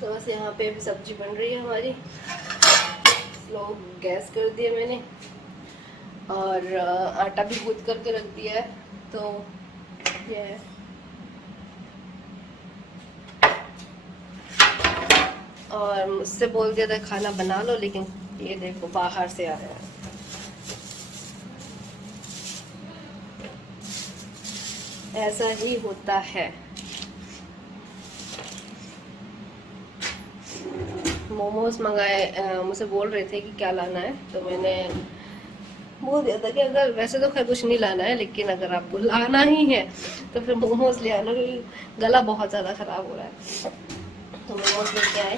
तो बस यहाँ पे अभी सब्जी बन रही है हमारी। स्लो गैस कर दिया मैंने और आटा भी गूंथ करके रख दिया है। तो ये है। और मुझसे बोल दिया था खाना बना लो, लेकिन ये देखो बाहर से आ रहा है। ऐसा ही होता है। मोमोज मंगाए, मुझसे बोल रहे थे कि क्या लाना है, तो मैंने बोल दिया था कि अगर वैसे तो खैर कुछ नहीं लाना है, लेकिन अगर आपको लाना ही है तो फिर मोमोज ले आना, क्योंकि गला बहुत ज़्यादा ख़राब हो रहा है। तो मोमोज लेके आए।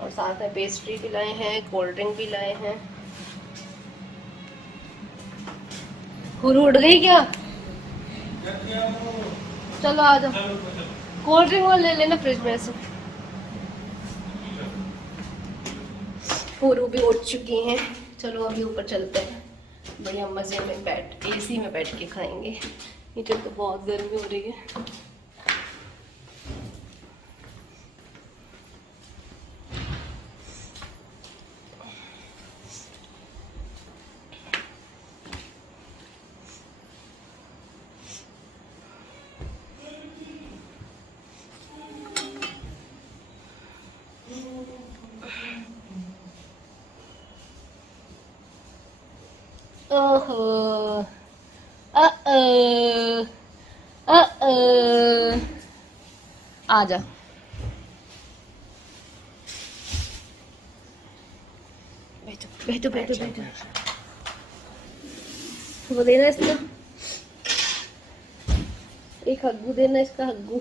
और साथ में पेस्ट्री भी लाए हैं, कोल्ड ड्रिंक भी लाए हैं। उड़ गई क्या? चलो आ जाओ, कोल्ड ड्रिंक और ले लेना फ्रिज में से। हुरू भी उठ चुकी हैं। चलो अभी ऊपर चलते हैं, बढ़िया मजे में बैठ एसी में बैठ के खाएंगे। नीचे तो बहुत गर्मी हो रही है। ओहो, आ जा। बैठो बैठो बैठो बैठो। वो देना इसका, एक हग्गू देना इसका, हग्गू।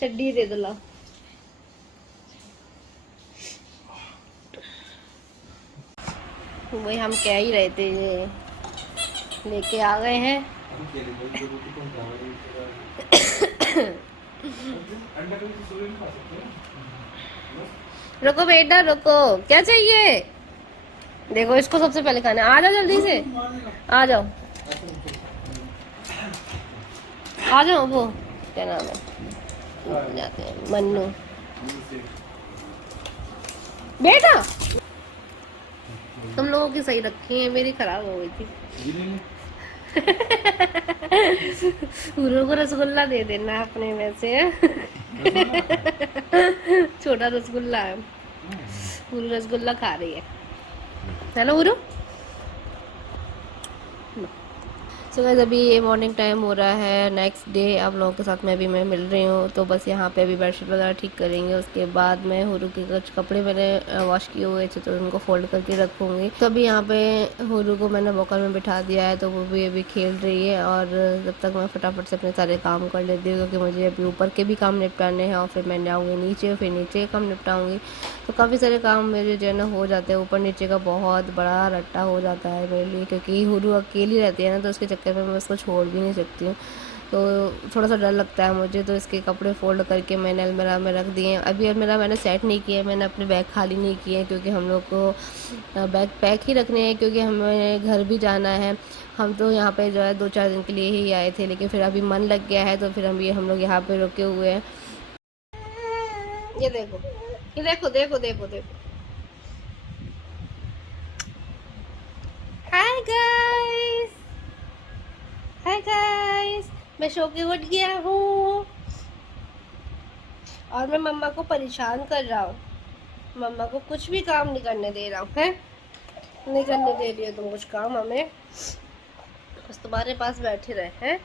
चड्डी दे दो, लाओ। वही हम कह ही रहे थे, लेके आ गए हैं। रुको बेटा रुको, क्या चाहिए? देखो इसको सबसे पहले खाना। आ जाओ जल्दी से, आ जाओ आ जाओ। वो क्या नाम है, जाते हैं मन्नू। बेटा तुम लोगों की सही रखी है, मेरी खराब हो गई थी। पूरों को रसगुल्ला दे देना अपने में से। छोटा रसगुल्ला है, पूरी रसगुल्ला खा रही है ना पूरू? सो गाइस अभी ये मॉर्निंग टाइम हो रहा है, नेक्स्ट डे आप लोगों के साथ में अभी मैं मिल रही हूँ। तो बस यहाँ पे अभी बेडशीट वगैरह ठीक करेंगे, उसके बाद मैं हुरू के कुछ कपड़े मैंने वॉश किए हुए थे तो उनको फोल्ड करके रखूँगी। तो अभी यहाँ पे हुरू को मैंने वॉकर में बिठा दिया है, तो वो भी अभी खेल रही है। और जब तक मैं फटाफट से अपने सारे काम कर लेती हूँ, क्योंकि मुझे अभी ऊपर के भी काम निपटाने हैं और फिर मैं जाऊँगी नीचे, फिर नीचे के काम निपटाऊँगी। तो काफ़ी सारे काम मेरे जो है ना हो जाते हैं। ऊपर नीचे का बहुत बड़ा रट्टा हो जाता है मेरे लिए, क्योंकि हुरू अकेली रहती है ना, तो उसके चक्कर में मैं उसको छोड़ भी नहीं सकती हूँ। तो थोड़ा सा डर लगता है मुझे। तो इसके कपड़े फोल्ड करके मैंने अलमीरा में रख दिए हैं। अभी अलमीरा मैंने सेट नहीं किया है, मैंने अपने बैग खाली नहीं किए हैं, क्योंकि हम लोग को बैग पैक ही रखने हैं, क्योंकि हमें घर भी जाना है। हम तो यहाँ पे जो है 2-4 दिन के लिए ही आए थे, लेकिन फिर अभी मन लग गया है, तो फिर हम लोग यहाँ पे रुके हुए हैं। ये देखो, ये देखो देखो देखो देखो। हाय गाइस, हाय गाइस, मैं सो के उठ गया हूँ और मैं मम्मा को परेशान कर रहा हूँ। मम्मा को कुछ भी काम नहीं करने दे रहा हूँ, है नहीं करने दे रही हो तुम कुछ काम हमें, बस तुम्हारे पास बैठे रहे हैं।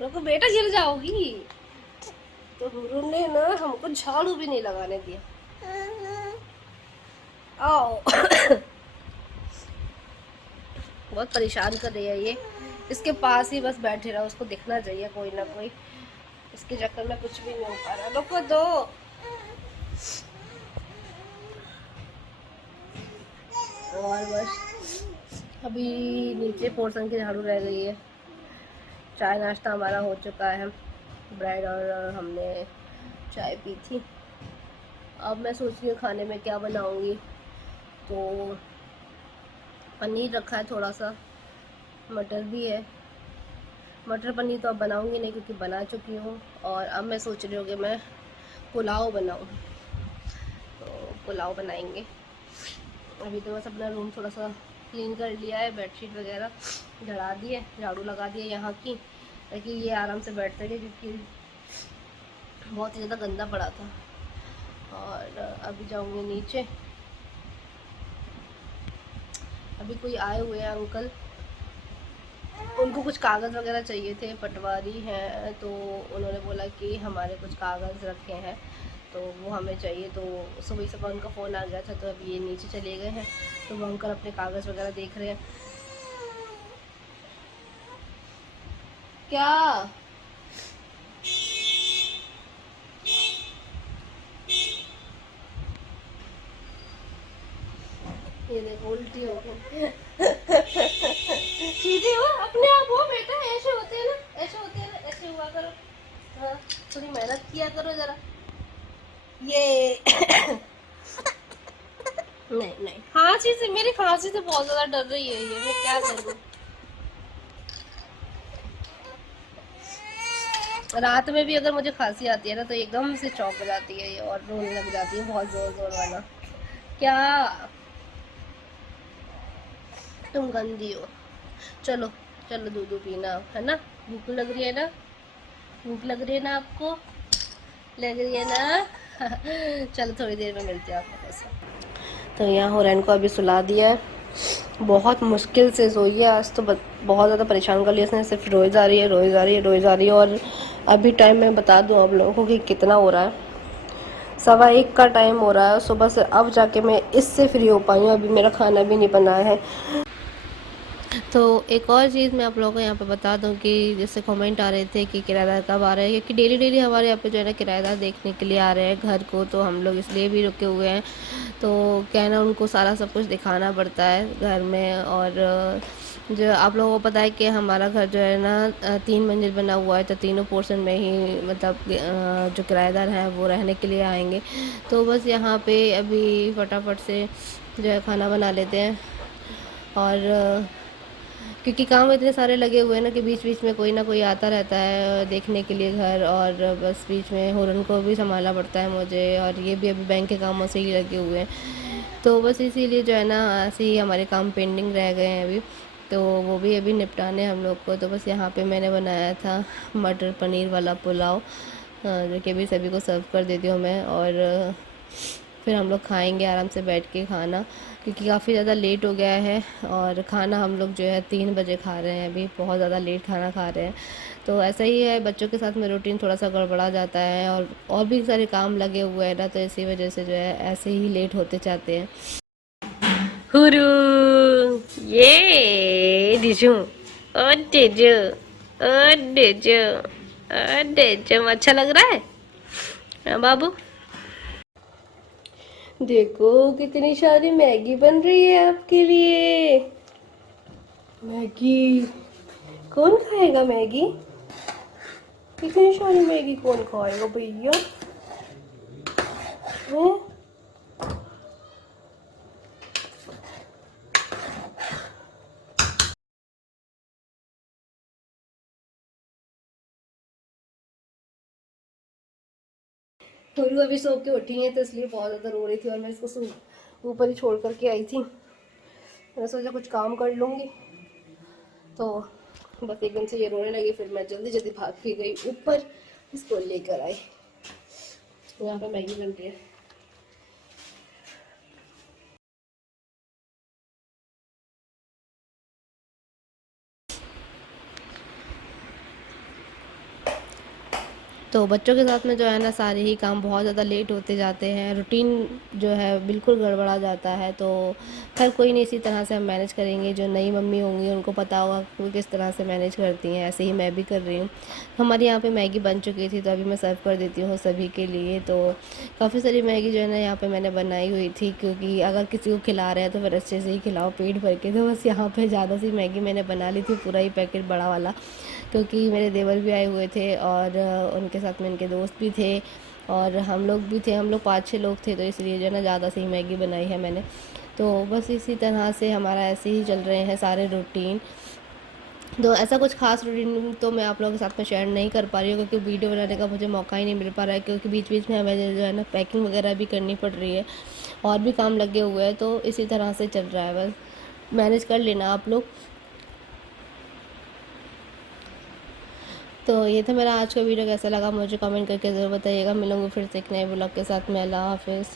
रुको बेटा, गिर जाओगी। तो हुरू ने ना हमको झाड़ू भी नहीं लगाने दिया। आओ। बहुत परेशान कर रही है ये, इसके पास ही बस बैठे रहा, उसको दिखना चाहिए कोई ना कोई। इसके चक्कर में कुछ भी नहीं हो पा रहा। रुको दो, और बस अभी नीचे पोर्शन की झाड़ू रह गई है। चाय नाश्ता हमारा हो चुका है, ब्रेड और हमने चाय पी थी। अब मैं सोच रही हूँ खाने में क्या बनाऊँगी, तो पनीर रखा है थोड़ा सा, मटर भी है। मटर पनीर तो अब बनाऊँगी नहीं क्योंकि बना चुकी हूँ। और अब मैं सोच रही हूँ कि मैं पुलाव बनाऊँ, तो पुलाव बनाएंगे। अभी तो बस अपना रूम थोड़ा सा क्लीन कर लिया है, बेडशीट वगैरह झड़ा दी है, झाड़ू लगा दी है यहाँ की, ताकि ये आराम से बैठ सके क्योंकि बहुत ही ज़्यादा गंदा पड़ा था। और अभी जाऊँगी नीचे। अभी कोई आए हुए हैं अंकल, उनको कुछ कागज़ वगैरह चाहिए थे, पटवारी हैं, तो उन्होंने बोला कि हमारे कुछ कागज़ रखे हैं तो वो हमें चाहिए। तो सुबह सुबह उनका फ़ोन आ गया था, तो अभी ये नीचे चले गए हैं, तो वो अंकल अपने कागज़ वगैरह देख रहे हैं। क्या ये देखो उल्टी हो गई। सीधे हो, अपने आप हो बेटा, ऐसे होते हैं ना, ऐसे होते हैं ना, ऐसे हुआ करो। हाँ, थोड़ी मेहनत किया करो जरा। ये नहीं नहीं, खांसी से, मेरी खांसी से बहुत ज्यादा डर रही है ये, मैं क्या करूँ। रात में भी अगर मुझे खांसी आती है ना तो एकदम से चौंक जाती है ये और रोने लग जाती है बहुत जोर जोर वाला। क्या तुम गंदी हो। चलो चलो, दूध पीना है ना, भूख लग रही है ना, भूख लग रही है ना आपको, लग रही है ना। चलो थोड़ी देर में मिलते हैं आपको पैसे। तो यहाँ हुरैन को अभी सुला दिया है, बहुत मुश्किल से सोई है आज तो, बहुत ज़्यादा परेशान कर लिया इसने, सिर्फ रोई जा रही है, रोई जा रही है, रोई जा रही है। और अभी टाइम मैं बता दूँ आप लोगों को कि कितना हो रहा है, 1:15 का टाइम हो रहा है सुबह से। अब जाके मैं इससे फ्री हो पाई हूँ, अभी मेरा खाना भी नहीं बना है। तो एक और चीज़ मैं आप लोगों को यहाँ पे बता दूँ कि जैसे कमेंट आ रहे थे कि किराएदार कब आ रहे हैं, क्योंकि डेली डेली हमारे यहाँ पे जो है ना किराएदार देखने के लिए आ रहे हैं घर को, तो हम लोग इसलिए भी रुके हुए हैं। तो क्या है ना, उनको सारा सब कुछ दिखाना पड़ता है घर में। और जो आप लोगों को पता है कि हमारा घर जो है ना 3 मंजिल बना हुआ है, तो तीनों पोर्शन में ही मतलब जो किराएदार हैं वो रहने के लिए आएंगे। तो बस यहाँ पे अभी फटाफट से जो है खाना बना लेते हैं। और क्योंकि काम इतने सारे लगे हुए हैं ना कि बीच बीच में कोई ना कोई आता रहता है देखने के लिए घर, और बस बीच में हुरन को भी संभालना पड़ता है मुझे, और ये भी अभी बैंक के कामों से ही लगे हुए हैं। तो बस इसीलिए जो है ना ऐसे ही हमारे काम पेंडिंग रह गए हैं अभी, तो वो भी अभी निपटाने हम लोग को। तो बस यहाँ पे मैंने बनाया था मटर पनीर वाला पुलाव, जो कि अभी सभी को सर्व कर देती हूँ मैं। और फिर हम लोग खाएंगे आराम से बैठ के खाना, क्योंकि काफ़ी ज़्यादा लेट हो गया है। और खाना हम लोग जो है 3 बजे खा रहे हैं, अभी बहुत ज़्यादा लेट खाना खा रहे हैं। तो ऐसा ही है, बच्चों के साथ में रूटीन थोड़ा सा गड़बड़ा जाता है, और भी सारे काम लगे हुए हैं ना, तो इसी वजह से जो है ऐसे ही लेट होते जाते हैं। हुरू, ये डिजू, ओ डिजू, ओ डिजू, ओ डिजू, अच्छा लग रहा है हाँ बाबू। देखो कितनी सारी मैगी बन रही है आपके लिए। मैगी कौन खाएगा मैगी, इतनी सारी मैगी कौन खाएगा भैया हैं? थोड़ी अभी सो के उठी है तो इसलिए बहुत ज़्यादा रो रही थी, और मैं इसको ऊपर ही छोड़ करके आई थी। मैंने सोचा कुछ काम कर लूँगी, तो बस एकदम से ये रोने लगी, फिर मैं जल्दी जल्दी भाग के गई ऊपर, इसको लेकर आई। यहाँ पे मैगी बन रही है। तो बच्चों के साथ में जो है ना सारे ही काम बहुत ज़्यादा लेट होते जाते हैं, रूटीन जो है बिल्कुल गड़बड़ा जाता है। तो खैर कोई नहीं, इसी तरह से हम मैनेज करेंगे। जो नई मम्मी होंगी उनको पता होगा कि वो किस तरह से मैनेज करती हैं, ऐसे ही मैं भी कर रही हूँ। हमारे यहाँ पे मैगी बन चुकी थी, तो अभी मैं सर्व कर देती हूँ सभी के लिए। तो काफ़ी सारी मैगी जो है ना यहाँ पे मैंने बनाई हुई थी, क्योंकि अगर किसी को खिला रहे हैं तो फिर अच्छे से ही खिलाओ पेट भर के। तो बस यहाँ पे ज़्यादा सी मैगी मैंने बना ली थी, पूरा ही पैकेट बड़ा वाला, क्योंकि मेरे देवर भी आए हुए थे और उनके साथ में उनके दोस्त भी थे और हम लोग भी थे। हम लोग 5-6 लोग थे, तो इसलिए जो है ना ज़्यादा सी मैगी बनाई है मैंने। तो बस इसी तरह से हमारा ऐसे ही चल रहे हैं सारे रूटीन। तो ऐसा कुछ खास रूटीन तो मैं आप लोगों के साथ में शेयर नहीं कर पा रही हूँ, क्योंकि वीडियो बनाने का मुझे मौका ही नहीं मिल पा रहा है, क्योंकि बीच बीच में हमें जो है ना पैकिंग वगैरह भी करनी पड़ रही है और भी काम लगे हुए हैं। तो इसी तरह से चल रहा है, बस मैनेज कर लेना आप लोग। तो ये था मेरा आज का वीडियो, कैसा लगा मुझे कमेंट करके ज़रूर बताइएगा। मिलूंगी फिर से एक नए ब्लॉग के साथ में। अल्लाह हाफिज़।